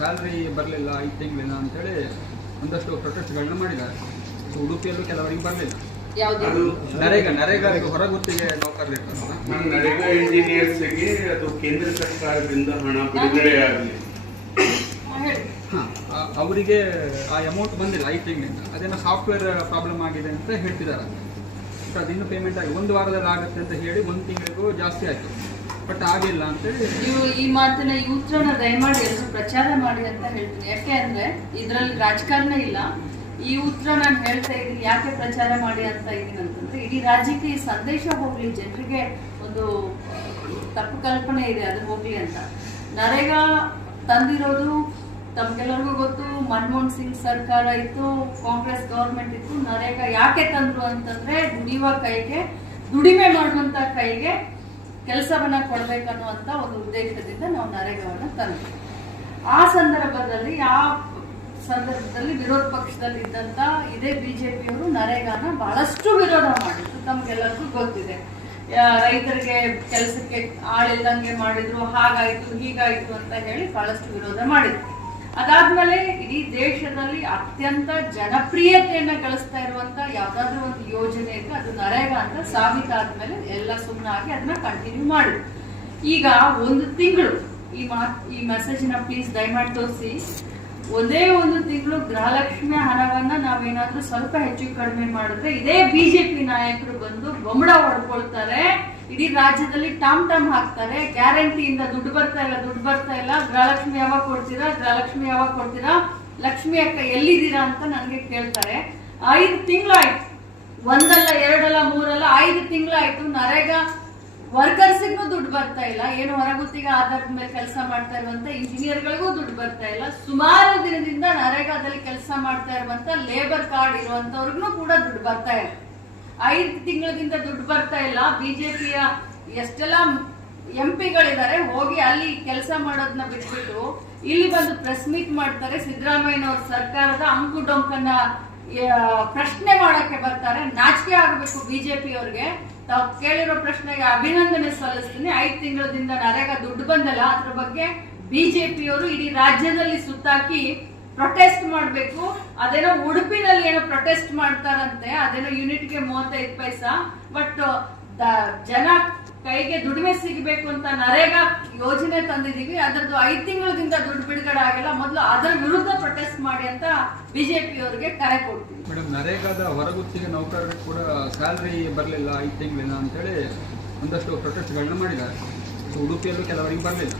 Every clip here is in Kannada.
ಸ್ಯಾಲ್ರಿ ಬರಲಿಲ್ಲ 5 ತಿಂಗಳಿಂದ ಅಂತೇಳಿ ಒಂದಷ್ಟು ಪ್ರೊಟೆಸ್ಟ್ಗಳನ್ನ ಮಾಡಿದ್ದಾರೆ. ಸೊ ಉಡುಪಿಯಲ್ಲೂ ಕೆಲವರಿಗೆ ಬರಲಿಲ್ಲ. ನರೇಗಾ ಹೊರಗುತ್ತಿಗೆ ನೌಕರರಿರ್ತಾರಲ್ಲ, ನರೇಗಾ ಇಂಜಿನಿಯರ್ಸ್ಗೆ ಅದು ಕೇಂದ್ರ ಸರ್ಕಾರದಿಂದ ಹಣ ಬಿಡುಗಡೆ ಆಗಲಿ, ಅವರಿಗೆ ಆ ಅಮೌಂಟ್ ಬಂದಿಲ್ಲ 5 ತಿಂಗಳಿಂದ. ಅದೇನೋ ಸಾಫ್ಟ್ವೇರ್ ಪ್ರಾಬ್ಲಮ್ ಆಗಿದೆ ಅಂತ ಹೇಳ್ತಿದ್ದಾರೆ. ಬಟ್ ಅದಿನ್ನೂ ಪೇಮೆಂಟ್ ಆಗಿ 1 ವಾರದಲ್ಲಿ ಆಗುತ್ತೆ ಅಂತ ಹೇಳಿ 1 ತಿಂಗಳಿಗೂ ಜಾಸ್ತಿ ಆಯಿತು. ಬಟ್ ಆಗಿಲ್ಲ ಅಂತೇಳಿ ನೀವು ಈ ಮಾತನ್ನ ಈ ಉತ್ತರನ ದಯಮಾಡಿ ಎಲ್ಲರೂ ಪ್ರಚಾರ ಮಾಡಿ ಅಂತ ಹೇಳ್ತೀನಿ. ಯಾಕೆ ಅಂದ್ರೆ ಇದ್ರಲ್ಲಿ ರಾಜಕಾರಣ ಇಲ್ಲ. ಈ ಉತ್ತರ ನಾನು ಹೇಳ್ತಾ ಇದ್ದೀನಿ ಯಾಕೆ ಪ್ರಚಾರ ಮಾಡಿ ಅಂತ ಇದ್ದೀನಿ ಅಂತಂದ್ರೆ, ಇಡೀ ರಾಜ್ಯಕ್ಕೆ ಈ ಸಂದೇಶ ಹೋಗ್ಲಿ, ಜನರಿಗೆ ಒಂದು ತಪ್ಪು ಕಲ್ಪನೆ ಇದೆ ಅದು ಹೋಗ್ಲಿ ಅಂತ. ನರೇಗಾ ತಂದಿರೋದು ತಮ್ಗೆಲ್ಲರಿಗೂ ಗೊತ್ತು. ಮನಮೋಹನ್ ಸಿಂಗ್ ಸರ್ಕಾರ ಇತ್ತು, ಕಾಂಗ್ರೆಸ್ ಗವರ್ಮೆಂಟ್ ಇತ್ತು. ನರೇಗಾ ಯಾಕೆ ತಂದ್ರು ಅಂತಂದ್ರೆ, ದುಡಿಯುವ ಕೈಗೆ, ದುಡಿಮೆ ಮಾಡುವಂತ ಕೈಗೆ ಕೆಲಸವನ್ನ ಕೊಡ್ಬೇಕನ್ನುವಂತ ಒಂದು ಉದ್ದೇಶದಿಂದ ನಾವು ನರೇಗಾವನ್ನ ತಂದ್ವಿ. ಆ ಸಂದರ್ಭದಲ್ಲಿ ವಿರೋಧ ಪಕ್ಷದಲ್ಲಿ ಇದ್ದಂತ ಇದೇ ಬಿಜೆಪಿಯವರು ನರೇಗಾನ ಬಹಳಷ್ಟು ವಿರೋಧ ಮಾಡಿದ್ರು. ತಮ್ಗೆಲ್ಲರಿಗೂ ಗೊತ್ತಿದೆ. ರೈತರಿಗೆ ಕೆಲಸಕ್ಕೆ ಆಳಿಲ್ದಂಗೆ ಮಾಡಿದ್ರು, ಹಾಗಾಯ್ತು ಹೀಗಾಯ್ತು ಅಂತ ಹೇಳಿ ಬಹಳಷ್ಟು ವಿರೋಧ ಮಾಡಿದ್ರು. ಅದಾದ್ಮೇಲೆ ಇಡೀ ದೇಶದಲ್ಲಿ ಅತ್ಯಂತ ಜನಪ್ರಿಯತೆಯನ್ನ ಗಳಿಸ್ತಾ ಇರುವಂತ ಯಾವ್ದಾದ್ರು ಒಂದು ಯೋಜನೆ ಇದ್ರೆ ಅದು ನರೇಗಾ ಅಂತ ಸಾಬೀತಾದ್ಮೇಲೆ ಎಲ್ಲ ಸುಮ್ಮನಾಗಿ ಅದನ್ನ ಕಂಟಿನ್ಯೂ ಮಾಡಿದ್ರು. ಈಗ 1 ತಿಂಗಳು ಈ ಮೆಸೇಜ್ ನ ಪ್ಲೀಸ್ ದಯಮಾಡಿ ತೋರಿಸಿ. ಒಂದೇ 1 ತಿಂಗಳು ಗೃಹಲಕ್ಷ್ಮಿ ಹಣವನ್ನ ನಾವೇನಾದ್ರೂ ಸ್ವಲ್ಪ ಹೆಚ್ಚು ಕಡಿಮೆ ಮಾಡಿದ್ರೆ ಇದೇ ಬಿಜೆಪಿ ನಾಯಕರು ಬಂದು ಬೊಂಬಡ ಹೊಡ್ಕೊಳ್ತಾರೆ. ಇಡೀ ರಾಜ್ಯದಲ್ಲಿ ಟಾಮ್ ಹಾಕ್ತಾರೆ. ಗ್ಯಾರಂಟಿಯಿಂದ ದುಡ್ಡು ಬರ್ತಾ ಇಲ್ಲ, ಗೃಹಲಕ್ಷ್ಮಿ ಯಾವಾಗ ಕೊಡ್ತೀರಾ, ಲಕ್ಷ್ಮಿ ಅಕ್ಕ ಎಲ್ಲಿದ್ದೀರಾ ಅಂತ ನನಗೆ ಕೇಳ್ತಾರೆ. 5 ತಿಂಗಳಾಯ್ತು, 1 ಅಲ್ಲ 2 ಅಲ್ಲ 3 ಅಲ್ಲ 5 ತಿಂಗಳಾಯ್ತು. ನರೇಗಾ ವರ್ಕರ್ಸ್ಗೂ ದುಡ್ಡು ಬರ್ತಾ ಇಲ್ಲ. ಏನು ಹೊರಗುತ್ತಿಗೆ ಆಧಾರದ ಮೇಲೆ ಕೆಲಸ ಮಾಡ್ತಾ ಇರುವಂತ ಇಂಜಿನಿಯರ್ಗಳಿಗೂ ದುಡ್ಡು ಬರ್ತಾ ಇಲ್ಲ. ಸುಮಾರು ದಿನದಿಂದ ನರೇಗಾದಲ್ಲಿ ಕೆಲಸ ಮಾಡ್ತಾ ಇರುವಂತ ಲೇಬರ್ ಕಾರ್ಡ್ ಇರುವಂತವ್ರಿಗೂ ಕೂಡ ದುಡ್ಡು ಬರ್ತಾ ಇಲ್ಲ. 5 ತಿಂಗಳಿಂದ ದುಡ್ಡು ಬರ್ತಾ ಇಲ್ಲ. ಬಿಜೆಪಿಯ ಎಷ್ಟೆಲ್ಲ ಎಂಪಿಗಳಿದ್ದಾರೆ, ಹೋಗಿ ಅಲ್ಲಿ ಕೆಲಸ ಮಾಡೋದನ್ನ ಬಿಟ್ಬಿಟ್ಟು ಇಲ್ಲಿ ಬಂದು ಪ್ರೆಸ್ ಮೀಟ್ ಮಾಡ್ತಾರೆ. ಸಿದ್ದರಾಮಯ್ಯನವ್ರ ಸರ್ಕಾರದ ಅಂಕು ಡೊಂಕನ್ನ ಪ್ರಶ್ನೆ ಮಾಡಕ್ಕೆ ಬರ್ತಾರೆ. ನಾಚಿಕೆ ಆಗಬೇಕು ಬಿಜೆಪಿ ಅವ್ರಿಗೆ. ತಾವು ಕೇಳಿರೋ ಪ್ರಶ್ನೆಗೆ ಅಭಿನಂದನೆ ಸಲ್ಲಿಸ್ತೀನಿ. 5 ತಿಂಗಳಿಂದ ನರೇಗಾ ದುಡ್ಡು ಬಂದಲ್ಲ, ಅದ್ರ ಬಗ್ಗೆ ಬಿಜೆಪಿಯವರು ಇಡೀ ರಾಜ್ಯದಲ್ಲಿ ಸುತ್ತಾಕಿ ಪ್ರೊಟೆಸ್ಟ್ ಮಾಡಬೇಕು. ಅದೇನೋ ಉಡುಪಿನಲ್ಲಿ ಏನೋ ಪ್ರೊಟೆಸ್ಟ್ ಮಾಡ್ತಾರಂತೆ, ಅದೇನೋ ಯೂನಿಟ್ಗೆ 35 ಪೈಸಾ. ಬಟ್ ಜನ ಕೈಗೆ ದುಡಿಮೆ ಸಿಗಬೇಕು ಅಂತ ನರೇಗಾ ಯೋಜನೆ ತಂದಿದೀವಿ. ಅದರದ್ದು 5 ತಿಂಗಳಿಂದ ದುಡ್ಡು ಬಿಡುಗಡೆ ಆಗಿಲ್ಲ. ಮೊದಲು ಅದರ ವಿರುದ್ಧ ಪ್ರೊಟೆಸ್ಟ್ ಮಾಡಿ ಅಂತ ಬಿಜೆಪಿ ಅವರಿಗೆ ಕರೆ ಕೊಡ್ತೀವಿ. ಮೇಡಮ್, ನರೇಗಾದ ಹೊರಗುತ್ತಿಗೆ ನೌಕರರಿಗೆ ಕೂಡ ಸ್ಯಾಲ್ರಿ ಬರಲಿಲ್ಲ 5 ತಿಂಗಳಿಂದ ಅಂತೇಳಿ ಒಂದಷ್ಟು ಪ್ರೊಟೆಸ್ಟ್ಗಳನ್ನ ಮಾಡಿದ್ದಾರೆ. ಸೊ ಉಡುಪಿಯಲ್ಲೂ ಕೆಲವರಿಗೆ ಬರಲಿಲ್ಲ.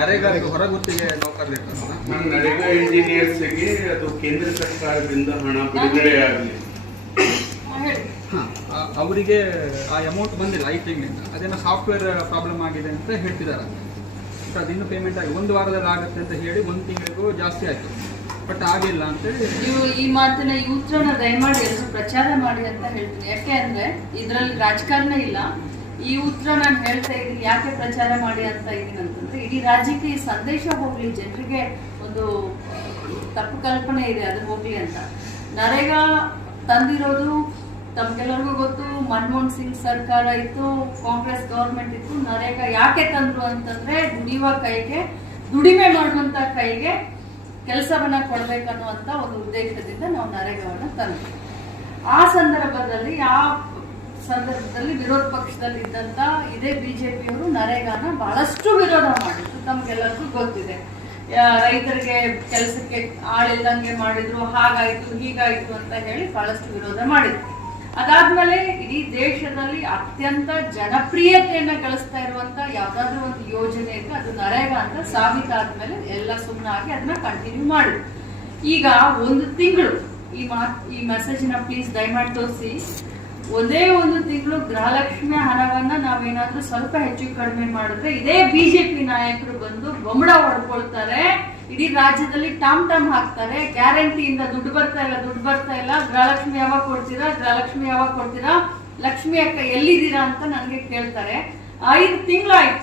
ನರೇಗಾ ಹೊರಗುತ್ತಿಗೆ ನೌಕರರಿರ್ತಾರಲ್ಲ, ನರೇಗಾ ಇಂಜಿನಿಯರ್ಸ್ಗೆ ಅದು ಕೇಂದ್ರ ಸರ್ಕಾರದಿಂದ ಹಣ ಬಿಡುಗಡೆ ಆಗಲಿ, ಅವರಿಗೆ ಆ ಅಮೌಂಟ್ ಬಂದಿಲ್ಲ 5 ತಿಂಗಳಿಂದ. ಅದೇನೋ ಸಾಫ್ಟ್ವೇರ್ ಪ್ರಾಬ್ಲಮ್ ಆಗಿದೆ ಅಂತ ಹೇಳ್ತಿದ್ದಾರೆ. ಬಟ್ ಅದಿನ್ನೂ ಪೇಮೆಂಟ್ ಆಗಿ 1 ವಾರದಲ್ಲಿ ಆಗುತ್ತೆ ಅಂತ ಹೇಳಿ 1 ತಿಂಗಳಿಗೂ ಜಾಸ್ತಿ ಆಯಿತು. ಬಟ್ ಆಗಿಲ್ಲ ಅಂತೇಳಿ ನೀವು ಈ ಮಾತನ್ನ ಈ ಉತ್ತರನ ದಯಮಾಡಿ ಎಲ್ಲರೂ ಪ್ರಚಾರ ಮಾಡಿ ಅಂತ ಹೇಳ್ತೀನಿ. ಯಾಕೆ ಅಂದ್ರೆ ಇದ್ರಲ್ಲಿ ರಾಜಕಾರಣ ಇಲ್ಲ. ಈ ಉತ್ತರ ನಾನು ಹೇಳ್ತಾ ಇದ್ದೀನಿ ಯಾಕೆ ಪ್ರಚಾರ ಮಾಡಿ ಅಂತ ಇದ್ದೀನಿ ಅಂತಂದ್ರೆ, ಇಡೀ ರಾಜ್ಯಕ್ಕೆ ಈ ಸಂದೇಶ ಹೋಗ್ಲಿ, ಜನರಿಗೆ ಒಂದು ತಪ್ಪು ಕಲ್ಪನೆ ಇದೆ ಅದು ಹೋಗ್ಲಿ ಅಂತ. ನರೇಗಾ ತಂದಿರೋದು ತಮ್ಗೆಲ್ಲರಿಗೂ ಗೊತ್ತು. ಮನಮೋಹನ್ ಸಿಂಗ್ ಸರ್ಕಾರ ಇತ್ತು, ಕಾಂಗ್ರೆಸ್ ಗವರ್ಮೆಂಟ್ ಇತ್ತು. ನರೇಗಾ ಯಾಕೆ ತಂದ್ರು ಅಂತಂದ್ರೆ, ದುಡಿಯುವ ಕೈಗೆ, ದುಡಿಮೆ ಮಾಡುವಂತ ಕೈಗೆ ಕೆಲಸವನ್ನ ಕೊಡ್ಬೇಕನ್ನುವಂತ ಒಂದು ಉದ್ದೇಶದಿಂದ ನಾವು ನರೇಗಾವನ್ನ ತಂದ್ವಿ. ಆ ಸಂದರ್ಭದಲ್ಲಿ ವಿರೋಧ ಪಕ್ಷದಲ್ಲಿ ಇದ್ದಂತ ಇದೇ ಬಿಜೆಪಿಯವರು ನರೇಗಾನ ಬಹಳಷ್ಟು ವಿರೋಧ ಮಾಡಿದ್ರು. ತಮ್ಗೆಲ್ಲರಿಗೂ ಗೊತ್ತಿದೆ. ರೈತರಿಗೆ ಕೆಲಸಕ್ಕೆ ಆಳಿಲ್ದಂಗೆ ಮಾಡಿದ್ರು, ಹಾಗಾಯ್ತು ಹೀಗಾಯ್ತು ಅಂತ ಹೇಳಿ ಬಹಳಷ್ಟು ವಿರೋಧ ಮಾಡಿದ್ರು. ಅದಾದ್ಮೇಲೆ ಇಡೀ ದೇಶದಲ್ಲಿ ಅತ್ಯಂತ ಜನಪ್ರಿಯತೆಯನ್ನ ಗಳಿಸ್ತಾ ಇರುವಂತ ಯಾವ್ದಾದ್ರು ಒಂದು ಯೋಜನೆ ಇದ್ರೆ ಅದು ನರೇಗಾ ಅಂತ ಸಾಬೀತಾದ್ಮೇಲೆ ಎಲ್ಲ ಸುಮ್ಮನಾಗಿ ಅದನ್ನ ಕಂಟಿನ್ಯೂ ಮಾಡಿದ್ರು. ಈಗ 1 ತಿಂಗಳು ಈ ಮೆಸೇಜ್ ನ ಪ್ಲೀಸ್ ದಯಮಾಡಿ ತೋರಿಸಿ. ಒಂದೇ 1 ತಿಂಗಳು ಗೃಹಲಕ್ಷ್ಮಿ ಹಣವನ್ನ ನಾವೇನಾದ್ರೂ ಸ್ವಲ್ಪ ಹೆಚ್ಚು ಕಡಿಮೆ ಮಾಡಿದ್ರೆ ಇದೇ ಬಿಜೆಪಿ ನಾಯಕರು ಬಂದು ಬೊಂಬಡ ಹೊಡ್ಕೊಳ್ತಾರೆ. ಇಡೀ ರಾಜ್ಯದಲ್ಲಿ ಟಾಮ್ ಹಾಕ್ತಾರೆ. ಗ್ಯಾರಂಟಿಯಿಂದ ದುಡ್ಡು ಬರ್ತಾ ಇಲ್ಲ, ಗೃಹಲಕ್ಷ್ಮಿ ಯಾವಾಗ ಕೊಡ್ತೀರಾ, ಲಕ್ಷ್ಮಿ ಅಕ್ಕ ಎಲ್ಲಿದ್ದೀರಾ ಅಂತ ನನಗೆ ಕೇಳ್ತಾರೆ. 5 ತಿಂಗಳಾಯ್ತು,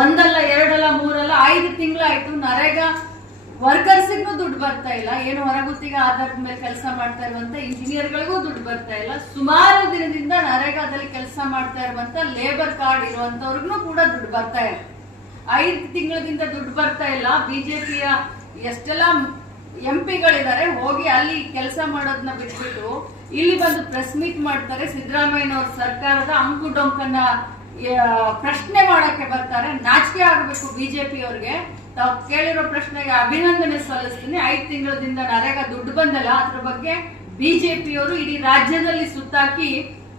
1 ಅಲ್ಲ 2 ಅಲ್ಲ 3 ಅಲ್ಲ 5 ತಿಂಗಳಾಯ್ತು. ನರೇಗಾ ವರ್ಕರ್ಸ್ಗೂ ದುಡ್ಡು ಬರ್ತಾ ಇಲ್ಲ. ಏನು ಹೊರಗುತ್ತಿಗೆ ಆಧಾರದ ಮೇಲೆ ಕೆಲಸ ಮಾಡ್ತಾ ಇರುವಂತ ಇಂಜಿನಿಯರ್ಗಳಿಗೂ ದುಡ್ಡು ಬರ್ತಾ ಇಲ್ಲ. ಸುಮಾರು ದಿನದಿಂದ ನರೇಗಾದಲ್ಲಿ ಕೆಲಸ ಮಾಡ್ತಾ ಇರುವಂತ ಲೇಬರ್ ಕಾರ್ಡ್ ಇರುವಂತವ್ರಿಗೂ ಕೂಡ ದುಡ್ಡು ಬರ್ತಾ ಇಲ್ಲ. 5 ತಿಂಗಳಿಂದ ದುಡ್ಡು ಬರ್ತಾ ಇಲ್ಲ. ಬಿಜೆಪಿಯ ಎಷ್ಟೆಲ್ಲ MP ಗಳಿದ್ದಾರೆ, ಹೋಗಿ ಅಲ್ಲಿ ಕೆಲಸ ಮಾಡೋದನ್ನ ಬಿಟ್ಬಿಟ್ಟು ಇಲ್ಲಿ ಬಂದು ಪ್ರೆಸ್ ಮೀಟ್ ಮಾಡ್ತಾರೆ. ಸಿದ್ದರಾಮಯ್ಯನವ್ರ ಸರ್ಕಾರದ ಅಂಕು ಡೊಂಕನ್ನ ಪ್ರಶ್ನೆ ಮಾಡಕ್ಕೆ ಬರ್ತಾರೆ. ನಾಚಿಕೆ ಆಗಬೇಕು ಬಿಜೆಪಿ ಅವ್ರಿಗೆ. ತಾವು ಕೇಳಿರೋ ಪ್ರಶ್ನೆಗೆ ಅಭಿನಂದನೆ ಸಲ್ಲಿಸ್ತೀನಿ. 5 ತಿಂಗಳಿಂದ ನರೇಗಾ ದುಡ್ಡು ಬಂದಲ್ಲ, ಅದ್ರ ಬಗ್ಗೆ ಬಿಜೆಪಿಯವರು ಇಡೀ ರಾಜ್ಯದಲ್ಲಿ ಸುತ್ತಾಕಿ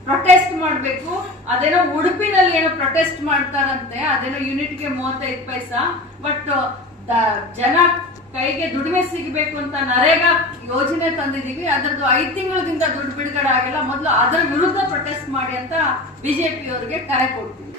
ಪ್ರೊಟೆಸ್ಟ್ ಮಾಡಬೇಕು. ಅದೇನೋ ಉಡುಪಿನಲ್ಲಿ ಏನೋ ಪ್ರೊಟೆಸ್ಟ್ ಮಾಡ್ತಾರಂತೆ, ಅದೇನೋ ಯೂನಿಟ್ಗೆ 35 ಪೈಸಾ. ಬಟ್ ಜನ ಕೈಗೆ ದುಡಿಮೆ ಸಿಗಬೇಕು ಅಂತ ನರೇಗಾ ಯೋಜನೆ ತಂದಿದೀವಿ, ಅದರದ್ದು 5 ತಿಂಗಳಿಂದ ದುಡ್ಡು ಬಿಡುಗಡೆ ಆಗಿಲ್ಲ. ಮೊದಲು ಅದರ ವಿರುದ್ಧ ಪ್ರೊಟೆಸ್ಟ್ ಮಾಡಿ ಅಂತ ಬಿಜೆಪಿ ಅವರಿಗೆ ಕರೆ ಕೊಡ್ತೀವಿ.